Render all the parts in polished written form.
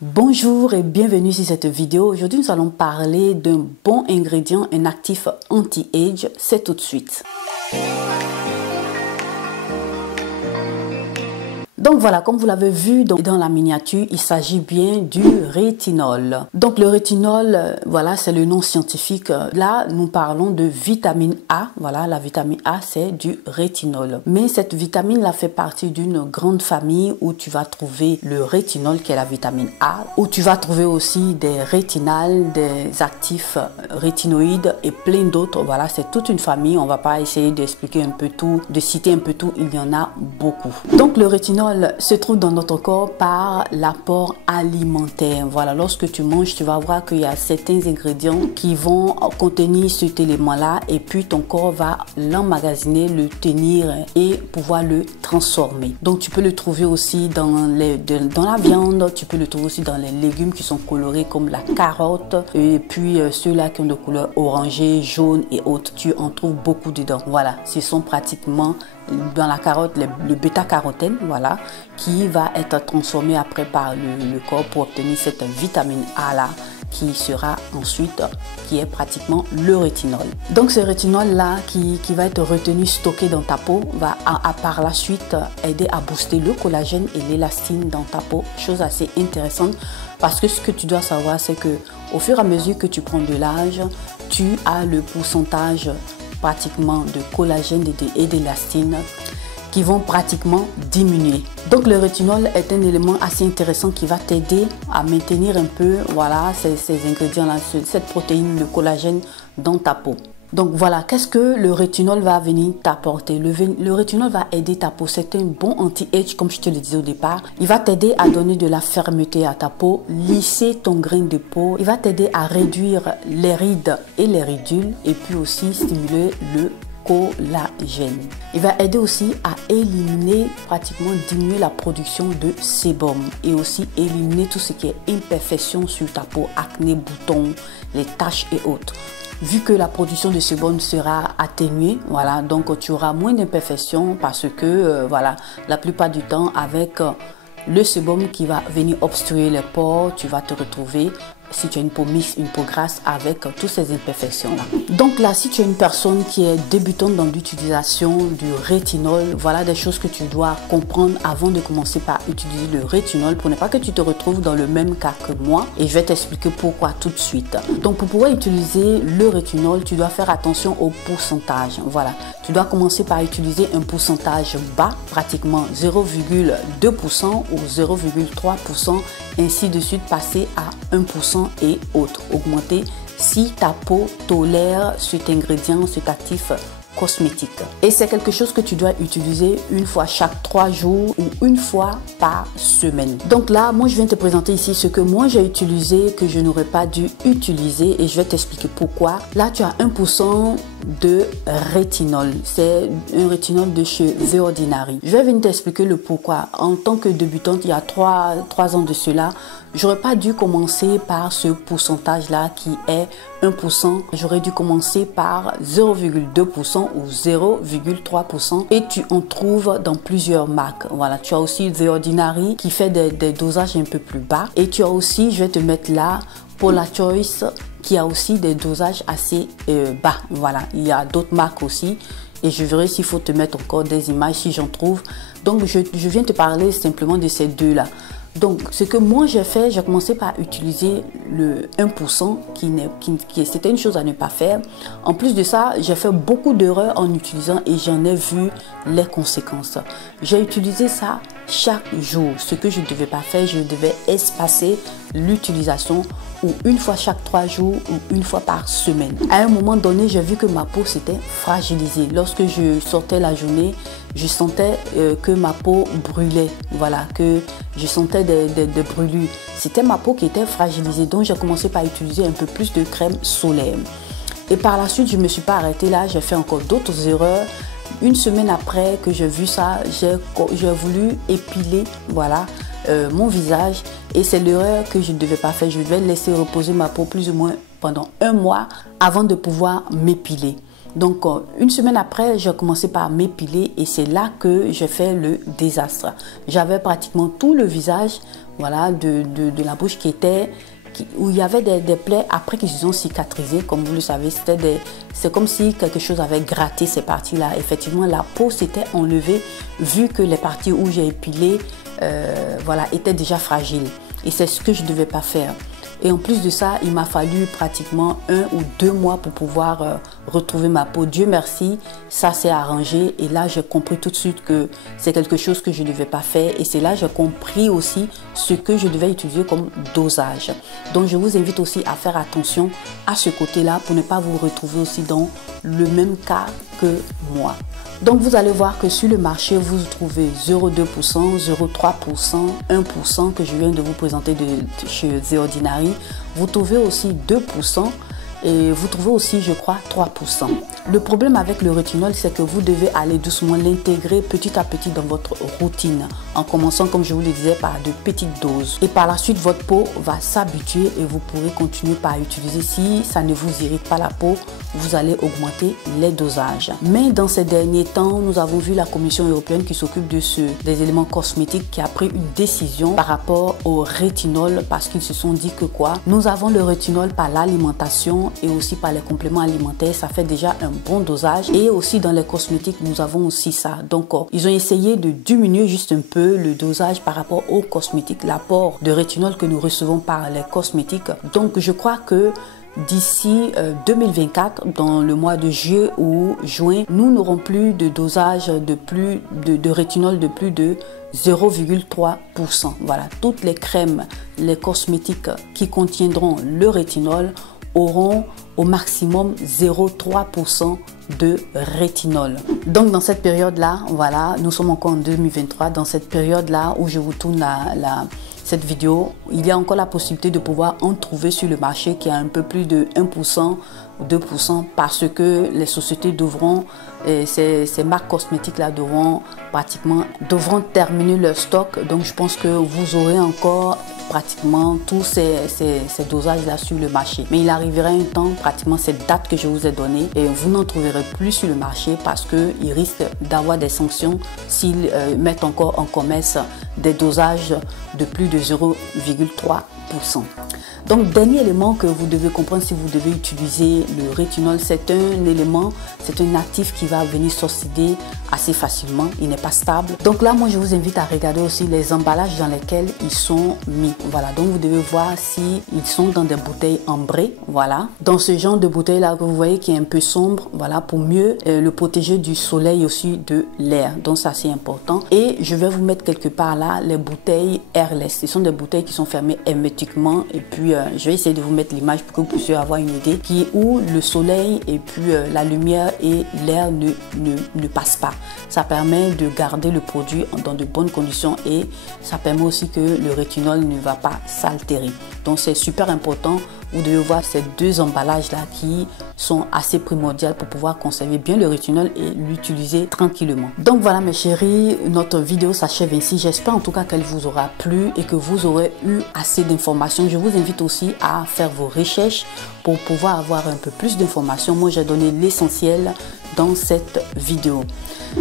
Bonjour et bienvenue sur cette vidéo. Aujourd'hui, nous allons parler d'un bon ingrédient, un actif anti-age. C'est tout de suite. Donc voilà, comme vous l'avez vu dans la miniature, il s'agit bien du rétinol. Donc le rétinol, voilà, c'est le nom scientifique. Là, nous parlons de vitamine A. Voilà, la vitamine A, c'est du rétinol. Mais cette vitamine-là fait partie d'une grande famille où tu vas trouver le rétinol, qui est la vitamine A, où tu vas trouver aussi des rétinales, des actifs rétinoïdes et plein d'autres. Voilà, c'est toute une famille. On va pas essayer d'expliquer un peu tout, de citer un peu tout. Il y en a beaucoup. Donc le rétinol se trouve dans notre corps par l'apport alimentaire. Voilà, lorsque tu manges, tu vas voir qu'il y a certains ingrédients qui vont contenir cet élément-là et puis ton corps va l'emmagasiner, le tenir et pouvoir le transformer. Donc tu peux le trouver aussi dans la viande, tu peux le trouver aussi dans les légumes qui sont colorés comme la carotte et puis ceux-là qui ont de couleur orangée, jaune et autres. Tu en trouves beaucoup dedans. Voilà, ce sont pratiquement dans la carotte, le bêta-carotène, voilà, qui va être transformé après par le corps pour obtenir cette vitamine A là, qui sera ensuite, qui est pratiquement le rétinol. Donc ce rétinol là qui va être retenu, stocké dans ta peau, va par la suite aider à booster le collagène et l'élastine dans ta peau, chose assez intéressante parce que ce que tu dois savoir, c'est que au fur et à mesure que tu prends de l'âge, tu as le pourcentage pratiquement de collagène et d'élastine qui vont pratiquement diminuer. Donc le rétinol est un élément assez intéressant qui va t'aider à maintenir un peu, voilà, ces ingrédients-là, cette protéine, le collagène dans ta peau. Donc voilà, qu'est-ce que le rétinol va venir t'apporter? Le rétinol va aider ta peau. C'est un bon anti-age, comme je te le disais au départ. Il va t'aider à donner de la fermeté à ta peau, lisser ton grain de peau. Il va t'aider à réduire les rides et les ridules et puis aussi stimuler le collagène. Il va aider aussi à éliminer, pratiquement diminuer la production de sébum et aussi éliminer tout ce qui est imperfection sur ta peau, acné, boutons, les taches et autres. Vu que la production de sébum sera atténuée, voilà, donc tu auras moins d'imperfections parce que, voilà, la plupart du temps avec le sébum qui va venir obstruer les pores, tu vas te retrouver, si tu as une peau mixte, une peau grasse, avec toutes ces imperfections-là. Donc là, si tu es une personne qui est débutante dans l'utilisation du rétinol, voilà des choses que tu dois comprendre avant de commencer par utiliser le rétinol pour ne pas que tu te retrouves dans le même cas que moi. Et je vais t'expliquer pourquoi tout de suite. Donc pour pouvoir utiliser le rétinol, tu dois faire attention au pourcentage. Voilà, tu dois commencer par utiliser un pourcentage bas, pratiquement 0,2% ou 0,3%, ainsi de suite, passer à 1% et autres, augmenter si ta peau tolère cet ingrédient, cet actif cosmétique. Et c'est quelque chose que tu dois utiliser une fois chaque 3 jours ou une fois par semaine. Donc là, moi je viens te présenter ici ce que moi j'ai utilisé que je n'aurais pas dû utiliser et je vais t'expliquer pourquoi. Là, tu as 1% de rétinol. C'est un rétinol de chez The Ordinary. Je vais venir t'expliquer le pourquoi. En tant que débutante, il y a 3 ans de cela, j'aurais pas dû commencer par ce pourcentage-là qui est 1%. J'aurais dû commencer par 0,2% ou 0,3% et tu en trouves dans plusieurs marques. Voilà, tu as aussi The Ordinary qui fait des dosages un peu plus bas et tu as aussi, je vais te mettre là, Paula Choice qui a aussi des dosages assez bas. Voilà, il y a d'autres marques aussi et je verrai s'il faut te mettre encore des images si j'en trouve. Donc je viens te parler simplement de ces deux-là. Donc, ce que moi j'ai fait, j'ai commencé par utiliser le 1% c'était une chose à ne pas faire. En plus de ça, j'ai fait beaucoup d'erreurs en utilisant et j'en ai vu les conséquences. J'ai utilisé ça chaque jour. Ce que je ne devais pas faire, je devais espacer l'utilisation ou une fois chaque 3 jours ou une fois par semaine. À un moment donné, j'ai vu que ma peau s'était fragilisée. Lorsque je sortais la journée, je sentais que ma peau brûlait. Voilà, que je sentais des brûlures. C'était ma peau qui était fragilisée. Donc, j'ai commencé par utiliser un peu plus de crème solaire. Et par la suite, je ne me suis pas arrêtée là. J'ai fait encore d'autres erreurs. Une semaine après que j'ai vu ça, j'ai voulu épiler, voilà, mon visage. Et c'est l'erreur que je ne devais pas faire. Je devais laisser reposer ma peau plus ou moins pendant 1 mois avant de pouvoir m'épiler. Donc, une semaine après, j'ai commencé par m'épiler et c'est là que j'ai fait le désastre. J'avais pratiquement tout le visage voilà, de la bouche où il y avait des plaies après qu'ils se sont cicatrisés, comme vous le savez. C'est comme si quelque chose avait gratté ces parties-là. Effectivement, la peau s'était enlevée vu que les parties où j'ai épilé voilà, étaient déjà fragiles. Et c'est ce que je ne devais pas faire. Et en plus de ça, il m'a fallu pratiquement 1 ou 2 mois pour pouvoir retrouver ma peau. Dieu merci, ça s'est arrangé. Et là, j'ai compris tout de suite que c'est quelque chose que je ne devais pas faire. Et c'est là que j'ai compris aussi ce que je devais utiliser comme dosage. Donc, je vous invite aussi à faire attention à ce côté-là pour ne pas vous retrouver aussi dans le même cas que moi. Donc, vous allez voir que sur le marché, vous trouvez 0,2%, 0,3%, 1% que je viens de vous présenter chez The Ordinary. Vous trouvez aussi 2%. Et vous trouvez aussi, je crois, 3%. Le problème avec le rétinol, c'est que vous devez aller doucement l'intégrer petit à petit dans votre routine, en commençant, comme je vous le disais, par de petites doses. Et par la suite, votre peau va s'habituer et vous pourrez continuer par utiliser. Si ça ne vous irrite pas la peau, vous allez augmenter les dosages. Mais dans ces derniers temps, nous avons vu la Commission européenne qui s'occupe des éléments cosmétiques qui a pris une décision par rapport au rétinol parce qu'ils se sont dit que quoi? Nous avons le rétinol par l'alimentation et aussi par les compléments alimentaires, ça fait déjà un bon dosage. Et aussi dans les cosmétiques, nous avons aussi ça. Donc, ils ont essayé de diminuer juste un peu le dosage par rapport aux cosmétiques, l'apport de rétinol que nous recevons par les cosmétiques. Donc, je crois que d'ici 2024, dans le mois de juillet ou juin, nous n'aurons plus de dosage de rétinol de plus de 0,3%. Voilà, toutes les crèmes, les cosmétiques qui contiendront le rétinol auront au maximum 0,3% de rétinol. Donc dans cette période-là, voilà, nous sommes encore en 2023, dans cette période-là où je vous tourne cette vidéo, il y a encore la possibilité de pouvoir en trouver sur le marché qui a un peu plus de 1% ou 2% parce que les sociétés devront, ces marques cosmétiques-là devront terminer leur stock. Donc je pense que vous aurez encore pratiquement tous ces dosages-là sur le marché. Mais il arrivera un temps, pratiquement cette date que je vous ai donnée, et vous n'en trouverez plus sur le marché parce qu'ils risquent d'avoir des sanctions s'ils mettent encore en commerce des dosages de plus de 0,3%. Donc, dernier élément que vous devez comprendre si vous devez utiliser le rétinol, c'est un élément, c'est un actif qui va venir s'oxyder assez facilement, il n'est pas stable. Donc là, moi, je vous invite à regarder aussi les emballages dans lesquels ils sont mis. Voilà, donc vous devez voir si ils sont dans des bouteilles ambrées, voilà. Dans ce genre de bouteille là que vous voyez qui est un peu sombre, voilà, pour mieux le protéger du soleil et aussi de l'air. Donc ça, c'est important. Et je vais vous mettre quelque part là les bouteilles airless. Ce sont des bouteilles qui sont fermées hermétiquement et puis je vais essayer de vous mettre l'image pour que vous puissiez avoir une idée où le soleil et puis la lumière et l'air ne passent pas. Ça permet de garder le produit dans de bonnes conditions et ça permet aussi que le rétinol ne va pas s'altérer. Donc c'est super important. Vous devez voir ces deux emballages là qui sont assez primordiaux pour pouvoir conserver bien le rétinol et l'utiliser tranquillement. Donc voilà mes chéris, notre vidéo s'achève ici. J'espère en tout cas qu'elle vous aura plu et que vous aurez eu assez d'informations. Je vous invite aussi à faire vos recherches pour pouvoir avoir un peu plus d'informations. Moi j'ai donné l'essentiel dans cette vidéo.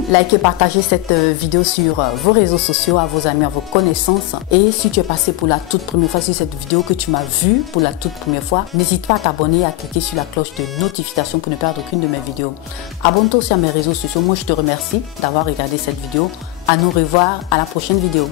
Likez, partagez cette vidéo sur vos réseaux sociaux, à vos amis, à vos connaissances. Et si tu es passé pour la toute première fois sur cette vidéo, que tu m'as vu pour la toute première fois, n'hésite pas à t'abonner et à cliquer sur la cloche de notification pour ne perdre aucune de mes vidéos. Abonne-toi aussi à mes réseaux sociaux. Moi, je te remercie d'avoir regardé cette vidéo. À nous revoir à la prochaine vidéo.